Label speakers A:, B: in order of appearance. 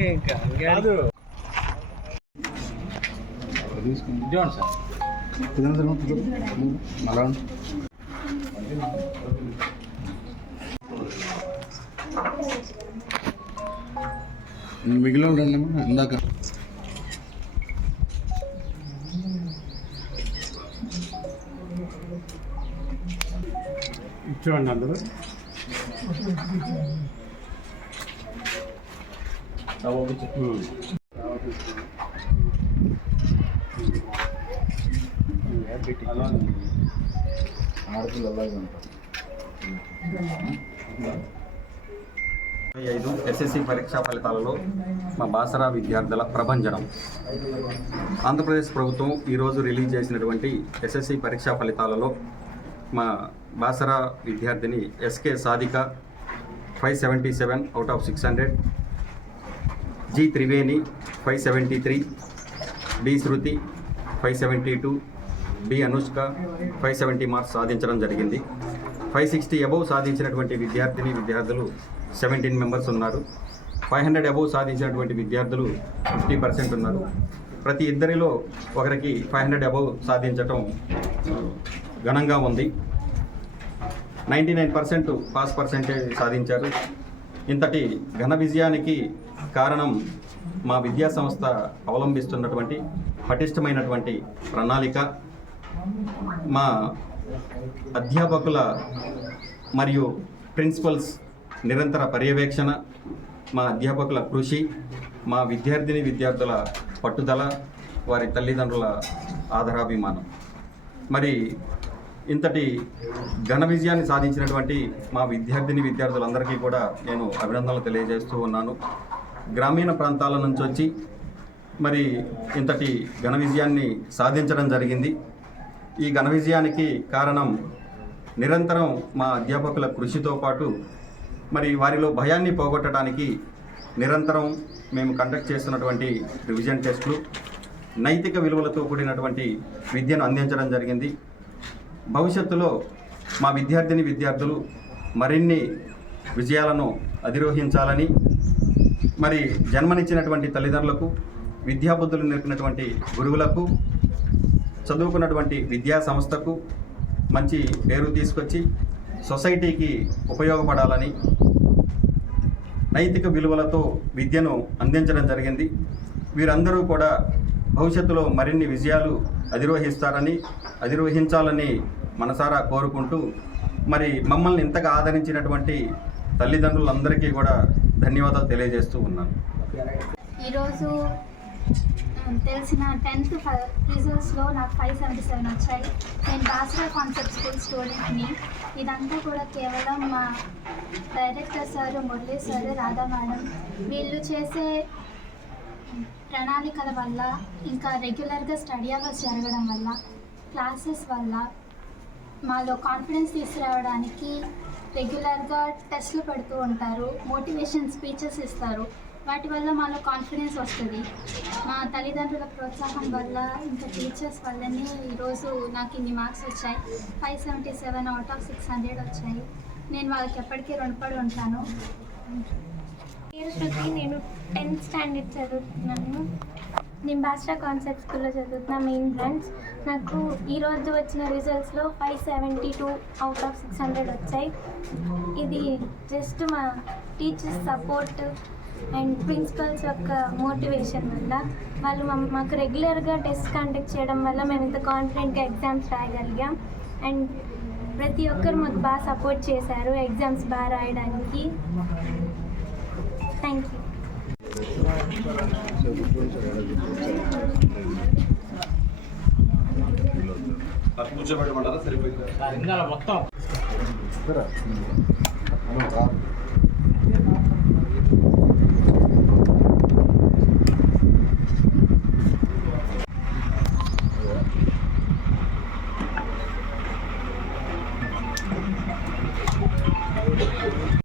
A: Okay ఇంకా
B: కాదు
A: చూడండి సార్
C: మళ్ళా మిగిలిన రండి అమ్మా, ఇందాక
B: చూడండి అందరూ ఉమ్.
C: ఆడపిల్ల అలాగే ఉంటారు
D: ఐదు ఎస్ఎస్సి పరీక్షా ఫలితాలలో మా బాసరా విద్యార్థుల ప్రభంజనం. ఆంధ్రప్రదేశ్ ప్రభుత్వం ఈరోజు రిలీజ్ చేసినటువంటి ఎస్ఎస్సి పరీక్షా ఫలితాలలో మా బాసరా విద్యార్థిని SK Sadhika five seventy seven out of six hundred. G Triveni five seventy three B Shruti five seventy two B Anushka five seventy marks సాధించడం జరిగింది. ఫైవ్ సిక్స్టీ అబౌవ్ సాధించినటువంటి విద్యార్థిని విద్యార్థులు సెవెంటీన్ మెంబర్స్ ఉన్నారు. ఫైవ్ హండ్రెడ్ అబౌవ్ సాధించినటువంటి విద్యార్థులు fifty percent ఉన్నారు. ప్రతి ఇద్దరిలో ఒకరికి ఫైవ్ హండ్రెడ్ అబౌవ్ సాధించటం ఘనంగా ఉంది. Ninety nine percent pass percentage సాధించారు. ఇంతటి ఘన విజయానికి కారణం మా విద్యా సంస్థ అవలంబిస్తున్నటువంటి పటిష్టమైనటువంటి ప్రణాళిక. మా అధ్యాపకుల మరియు ప్రిన్సిపల్స్ నిరంతర పర్యవేక్షణ మా అధ్యాపకుల కృషి మా విద్యార్థిని విద్యార్థుల పట్టుదల వారి తల్లిదండ్రుల ఆధారాభిమానం మరి ఇంతటి ఘన విజయాన్ని సాధించినటువంటి మా విద్యార్థిని విద్యార్థులందరికీ కూడా నేను అభినందనలు తెలియజేస్తూ ఉన్నాను. గ్రామీణ ప్రాంతాల నుంచి వచ్చి మరి ఇంతటి ఘన విజయాన్ని సాధించడం జరిగింది. ఈ ఘన విజయానికి కారణం నిరంతరం మా అధ్యాపకుల కృషితో పాటు మరి వారిలో భయాన్ని పోగొట్టడానికి నిరంతరం మేము కండక్ట్ చేస్తున్నటువంటి రివిజన్ టెస్టులు నైతిక విలువలతో కూడినటువంటి విద్యను అందించడం జరిగింది. భవిష్యత్తులో మా విద్యార్థిని విద్యార్థులు మరిన్ని విజయాలను అధిరోహించాలని మరి జన్మనిచ్చినటువంటి తల్లిదండ్రులకు విద్యాబుద్ధులు నేర్పినటువంటి గురువులకు చదువుకున్నటువంటి విద్యా సంస్థకు మంచి పేరు తీసుకొచ్చి సొసైటీకి ఉపయోగపడాలని నైతిక విలువలతో విద్యను అందించడం జరిగింది. వీరందరూ కూడా భవిష్యత్తులో మరిన్ని విజయాలు అధిరోహిస్తారని అధిరోహించాలని మనసారా కోరుకుంటూ మరి మమ్మల్ని ఇంతగా ఆదరించినటువంటి తల్లిదండ్రులందరికీ కూడా ధన్యవాదాలు తెలియజేస్తూ ఉన్నాను.
E: ఈరోజు తెలిసిన టెన్త్ రిజల్ట్స్లో నాకు ఫైవ్ సెవెంటీ సెవెన్ వచ్చాయి. నేను బాస్రా కాన్సెప్ట్ స్కూల్ స్టూడెంట్ని ఇదంతా కూడా కేవలం మా director sir Murali sir Radha madam వీళ్ళు చేసే ప్రణాళికల వల్ల ఇంకా రెగ్యులర్గా స్టడీ అవర్స్ జరగడం వల్ల క్లాసెస్ వల్ల మాలో కాన్ఫిడెన్స్ తీసుకురావడానికి రెగ్యులర్గా టెస్ట్లు పెడుతూ ఉంటారు. మోటివేషన్ స్పీచెస్ ఇస్తారు. వాటి వల్ల మాలో కాన్ఫిడెన్స్ వస్తుంది. మా తల్లిదండ్రుల ప్రోత్సాహం వల్ల ఇంకా టీచర్స్ వల్లనే ఈరోజు నాకు ఇన్ని మార్క్స్ వచ్చాయి. Five seventy seven out of six hundred వచ్చాయి. నేను వాళ్ళకి ఎప్పటికీ రుణపడి ఉంటాను.
F: శృతి నేను టెన్త్ స్టాండర్డ్ చదువుతున్నాను. నేను భాషా కాన్సెప్ట్ స్కూల్లో చదువుతున్నా మెయిన్ బ్రాంచ్ నాకు ఈరోజు వచ్చిన రిజల్ట్స్లో five seventy two out of six hundred వచ్చాయి. ఇది జస్ట్ మా టీచర్స్ సపోర్ట్ అండ్ ప్రిన్సిపల్స్ యొక్క మోటివేషన్ వల్ల. వాళ్ళు మా- మాకు రెగ్యులర్గా టెస్ట్ కండక్ట్ చేయడం వల్ల మేము ఇంత కాన్ఫిడెంట్గా ఎగ్జామ్స్ రాయగలిగాం. అండ్ ప్రతి ఒక్కరు మాకు బాగా సపోర్ట్ చేశారు ఎగ్జామ్స్ బాగా రాయడానికి. థ్యాంక్ యూ
A: ఇంకా మొత్తం
C: సరే. అమ్మ, రా.